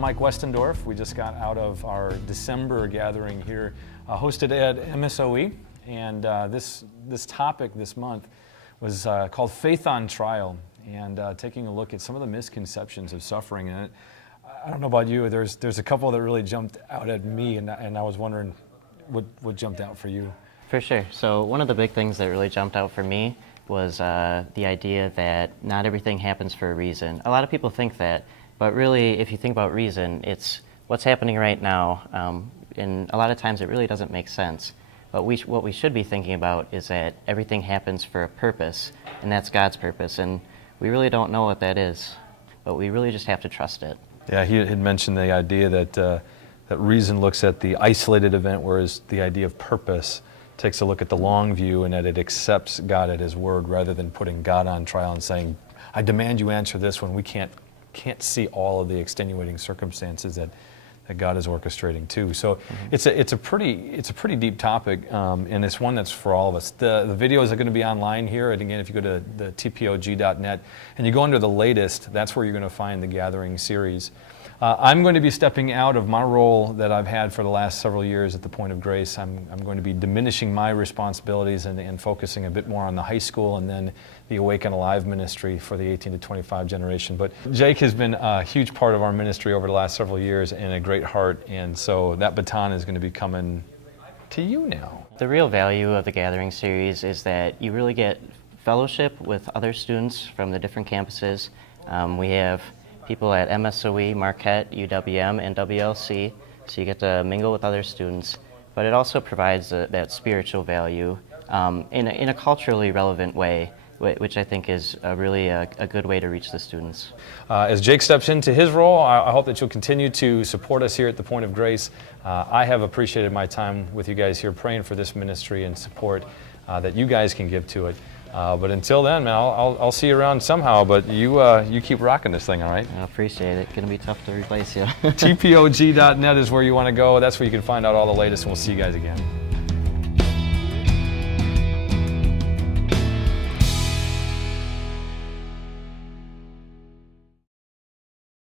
I'm Mike Westendorf. We just got out of our December gathering here, hosted at MSOE, and this topic this month was called Faith on Trial, and taking a look at some of the misconceptions of suffering. And I don't know about you, there's a couple that really jumped out at me, and I was wondering what jumped out for you. For sure. So one of the big things that really jumped out for me was the idea that not everything happens for a reason. A lot of people think that, but really, if you think about reason, it's what's happening right now, and a lot of times it really doesn't make sense. But what we should be thinking about is that everything happens for a purpose, and that's God's purpose, and we really don't know what that is, but we really just have to trust it. Yeah, he had mentioned the idea that that reason looks at the isolated event, whereas the idea of purpose takes a look at the long view, and that it accepts God at His word rather than putting God on trial and saying, I demand you answer this, when we can't see all of the extenuating circumstances that God is orchestrating too. So it's a pretty deep topic, and it's one that's for all of us. The videos are going to be online here, and again, if you go to the TPOG.net and you go under the latest, that's where you're going to find the Gathering series. I'm going to be stepping out of my role that I've had for the last several years at the Point of Grace. I'm going to be diminishing my responsibilities and focusing a bit more on the high school and then the Awake and Alive ministry for the 18 to 25 generation. But Jake has been a huge part of our ministry over the last several years and a great heart, and so that baton is going to be coming to you now. The real value of the Gathering series is that you really get fellowship with other students from the different campuses. We have people at MSOE, Marquette, UWM, and WLC, so you get to mingle with other students, but it also provides that spiritual value in a culturally relevant way, which I think is really a good way to reach the students. As Jake steps into his role, I hope that you'll continue to support us here at the Point of Grace. I have appreciated my time with you guys here praying for this ministry and support that you guys can give to it. But until then, man, I'll see you around somehow, but you keep rocking this thing, all right? I appreciate it. It's going to be tough to replace you. TPOG.net is where you want to go. That's where you can find out all the latest, and we'll see you guys again.